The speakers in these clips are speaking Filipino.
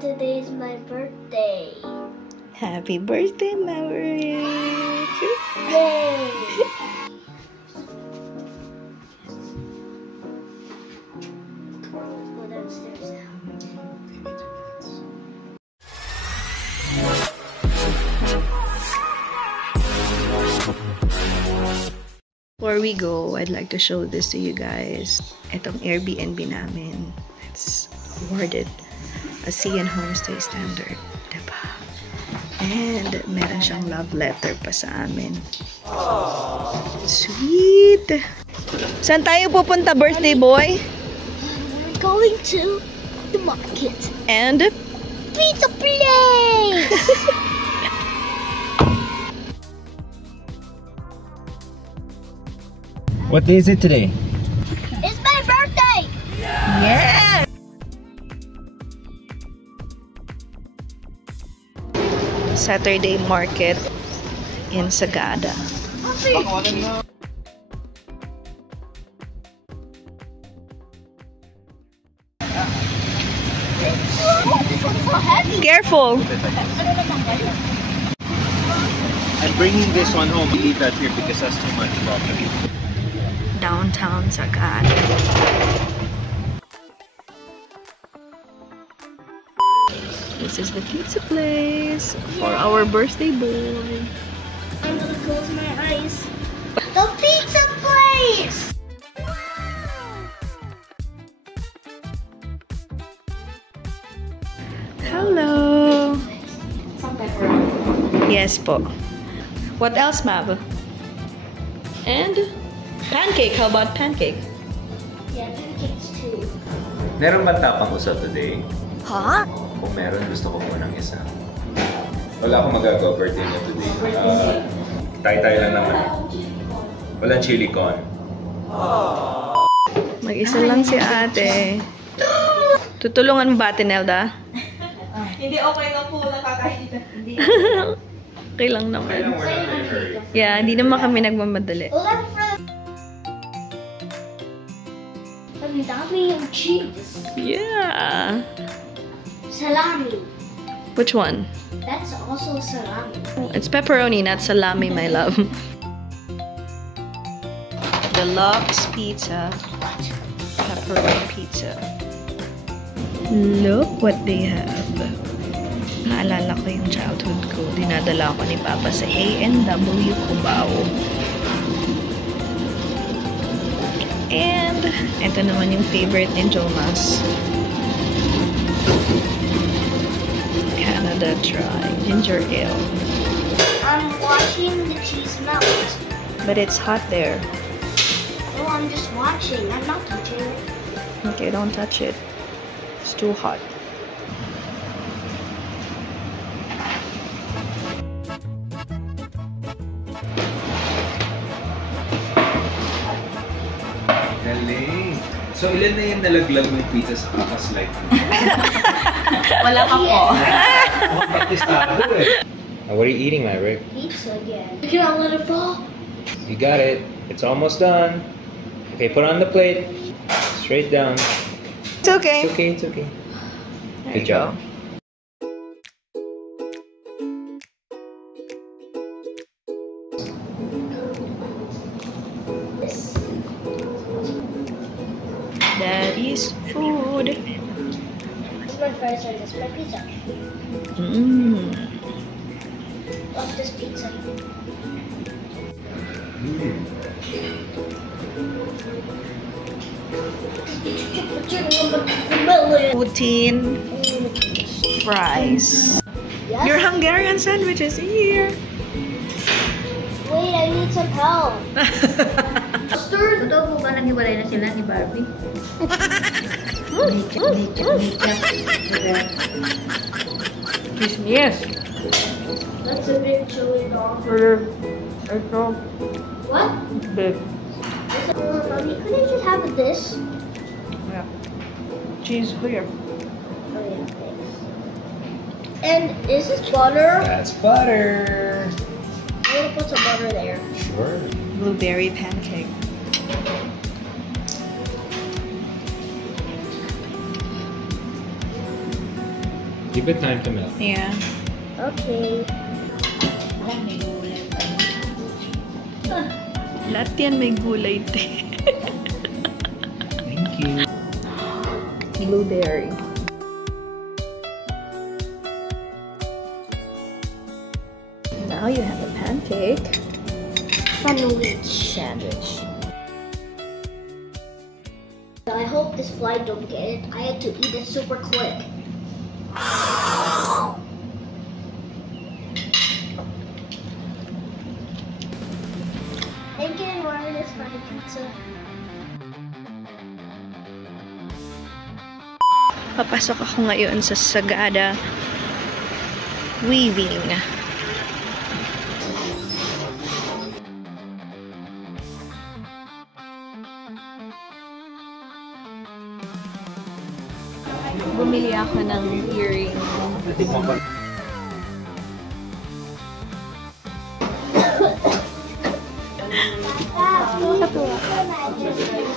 Today is my birthday. Happy birthday, Maverick! Yay! Let's go downstairs now. Before we go, I'd like to show this to you guys. Itong Airbnb namin. It's awarded a CN Homestay Standard. Diba? And meron siyang love letter pa sa amin. Sweet! Saan tayo pupunta, birthday boy? We're going to the market. And? Pizza place! What day is it today? It's my birthday! Yeah! Saturday market in Sagada. Careful! I'm bringing this one home. Leave that here because that's too much property. Downtown Sagada. This is the pizza place for our birthday boy. I'm gonna close my eyes. The pizza place! Hello! Yes po. What else, Mav? And pancake. How about pancake? Yeah, pancakes too. Meron ba tapang usap today? Huh? Kung meron, gusto ko munang isa. Wala akong magagawa birthday niya today. Tay-tay lang naman. Walang chili con. Mag-isa lang si ate. Tutulungan mo ba, Ate Nelda? Hindi okay lang po nakakain. Okay lang naman. Yeah, hindi naman kami nagmamadali. Ang dami yung cheese. Yeah. Salami. Which one? That's also salami. It's pepperoni, not salami, my love. Deluxe pizza. Pepperoni pizza. Look what they have. Naalala ko yung childhood ko. Dinadala ko ni Papa sa A&W Cubao. And ito naman yung favorite ni Jomas. Canada Dry Ginger Ale. I'm watching the cheese melt. But it's hot there. Oh, I'm just watching. I'm not touching it. Okay, don't touch it. It's too hot. Galing! So, ilan na yung nalaglag ng pizza sa kakaslide mo? Wala ka po. What are you eating, Maverick? Pizza again. You cannot let it fall. You got it. It's almost done. Okay, put on the plate. Straight down. It's okay. It's okay, it's okay. There Good you job. go. Daddy's food. This is my first one. This is my pizza. Mmm. Love this pizza. Poutine fries. Yes? Your Hungarian sandwich is here. Wait, I need some help. Totoo po ba naghiwalay na sila ni Barbie? Yes. That's a big chili dog. Ito. What? Big. Mommy, could I just have this? Yeah. Cheese here. Oh yeah, thanks. And is this butter? That's butter. I'm gonna put some butter there. Sure. Blueberry pancake. Give it time to melt. Yeah. Okay. Lahat yan may gulay, te. Thank you. Blueberry. Now you have a pancake sandwich. I hope this fly don't get it. I had to eat it super quick. Thank you, Warren, for the pizza. Papasok ako ngayon sa Sagada Weaving. Bumili ako ng earring.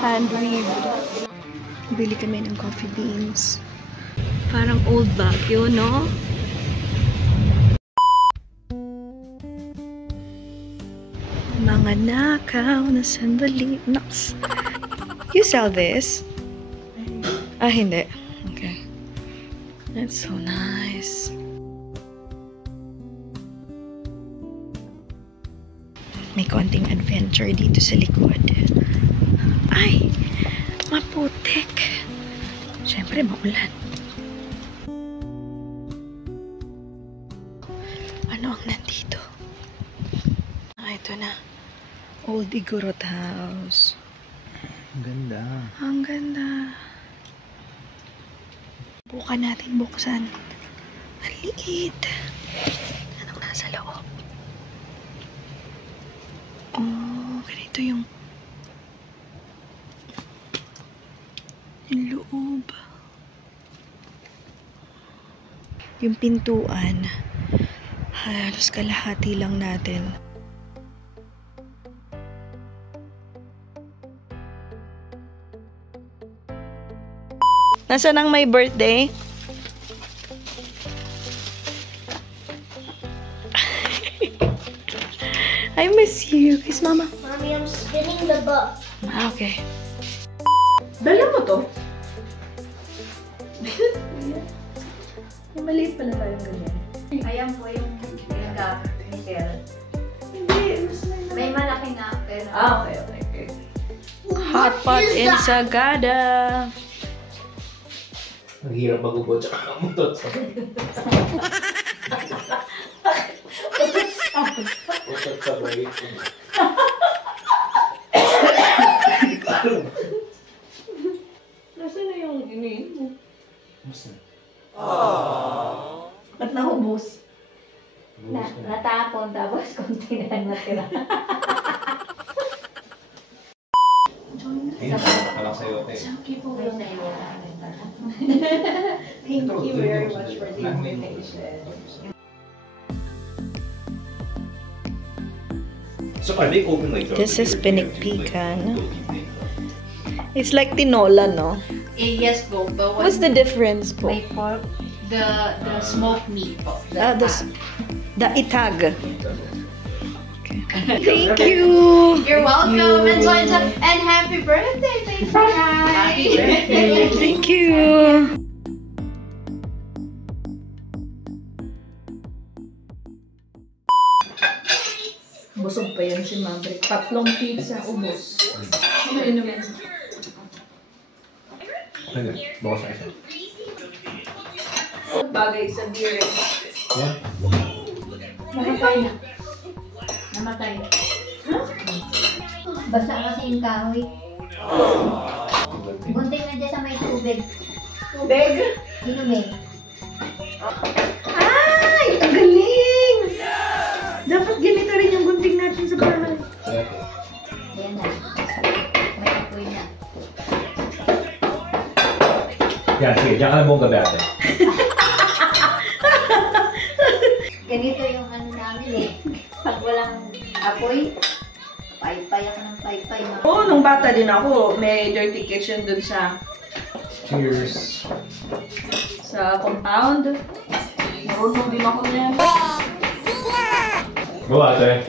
Hand weaved. Bili kami ng coffee beans. Parang old Baguio, no? Mga nakaw na sandali. Naks. You sell this? Ah, hindi. Okay. That's so nice. May konting adventure dito sa likod. Ay! Maputik. Siyempre, maulan. Ano ang nandito? Ah, ito na. Old Igorot House. Ang ganda. Ang ganda. Bukan natin buksan. Ang liit. Anong nasa loob? Oh, ganito yung loob. Yung pintuan, halos kalahati lang natin. Nasaan ang may birthday? I miss you. Kiss mama. Mommy, I'm spinning the book. Ah, okay. Dala mo to? Yung maliit pala tayong ganyan. Ayan po yung ginagamit ni Michelle. Hindi. May malaki nga, pero... Ah, okay, okay, okay. Hot pot in Sagada. Ang hirap mag-ubod sa kamutot. Utot sa balik. Nasaan na yung iniin mo? Basta. Ba't nahubos? Natapon, tapos konti na natira. Ayun, nakalak sa'yo. Thank you po. Thank you very much for the invitation. So are they open like This is pinikpikan. It's like tinola, no? Yes po, but What's the difference po? may pork, the smoked meat po. Ah, the itag. Okay. Thank you. You're welcome, and happy birthday, thank you guys. Happy birthday. Thank you. Busog pa yan si Maverick. 3 pizza, ubos. Ano inumin? Ayun, bawas na isa. Bagay sa beer. Yeah. Namatay na. Namatay. Basta kasi yung kahoy. Gunting na dyan sa may tubig. Tubig? Inumin. Ay! Ang galing! Dapat ganito rin yung gunting natin sa bahay. Ayan na. May apoy na. Yeah, sige, diyan ka na buong gabi ate. Ganito yung ano namin eh. Pag walang apoy, paypay ako ng paypay. Oo, nung bata din ako, may dirty kitchen dun sa Cheers. sa compound. Marunong din ako niyan. Go, ate.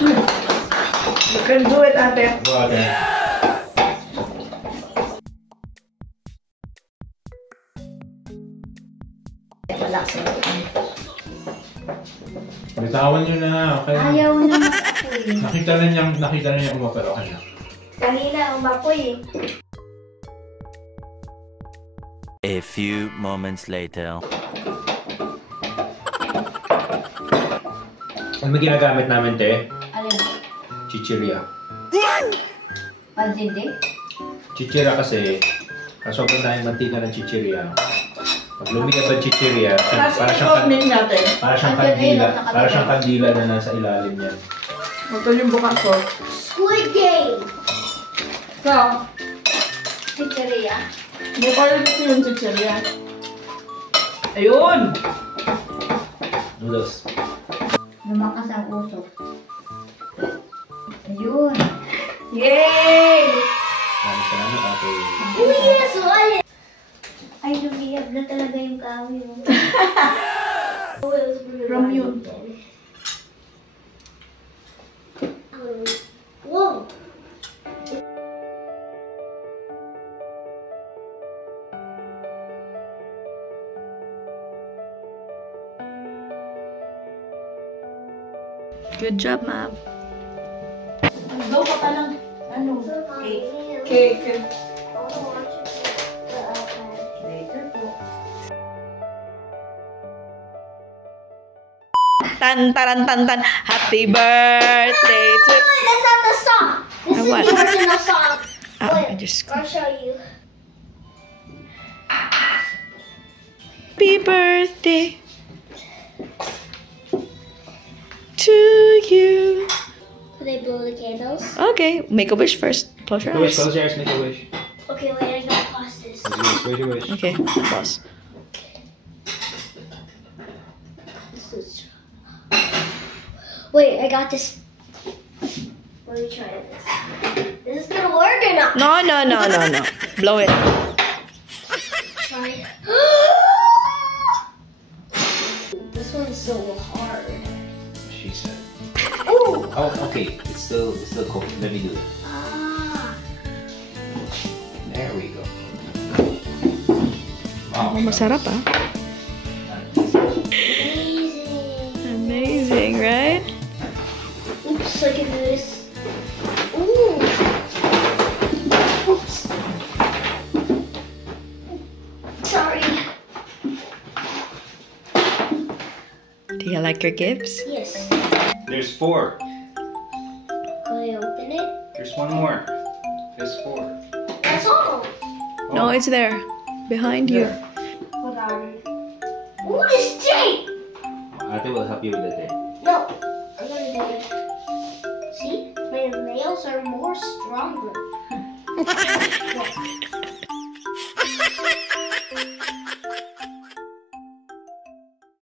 You can do it, ate. Go, ate. Wala sa Bitawan nyo na, okay? Ayaw na umapoy. Nakita na niya umapal, okay na. Kanina, umapoy eh. A few moments later. Ano ginagamit namin, te? Alin? Chichirya. Pansindi? Chichirya kasi, sobrang daming mantika ng chichirya. Pag lumiyab ang chichirya, para siyang kandila na nasa ilalim niya. Ito yung bukas ko. Squid Game! So, Pizzeria? bukal dito yung chichirya. Ayun! Noodles. Lumakas ang usok. Ayun. Yay! Maraming salamat, ate. Uy, yes, ulit! Ay, lumiyab na talaga yung kahoy mo. From yun. Whoa! Good job, ma'am. Go ka pa lang. Ano? Cake. Later po. Tan, taran, tan, tan. Happy birthday to... Wait, that's not the song! This is What? the original song. Oh, Wait, I just... I'll show you. Happy birthday to you. Could I blow the candles? Okay, make a wish first. Close your eyes. Close your eyes, make a wish. Okay, wait, I gotta pause this. Where's your wish? Okay, pause. This is... Wait, I got this. Let me try this. Is this gonna work or not? No, no, no, no, no. Blow it. Try. This one's so hard. She said. Ooh! Oh, okay. It's still cold. Let me do it. Ah! There we go. Oh, Wow. masarap ah. Amazing! Amazing, right? Oops, I can do this. Ooh! Oops. Sorry. Do you like your gifts? Yes. There's 4. Can I open it? There's one more. There's 4. That's all. No, it's there. Behind you. What are you? Ooh, this tape! Ate will help you with the tape. No, I'm gonna do it. See? My nails are more stronger. Look.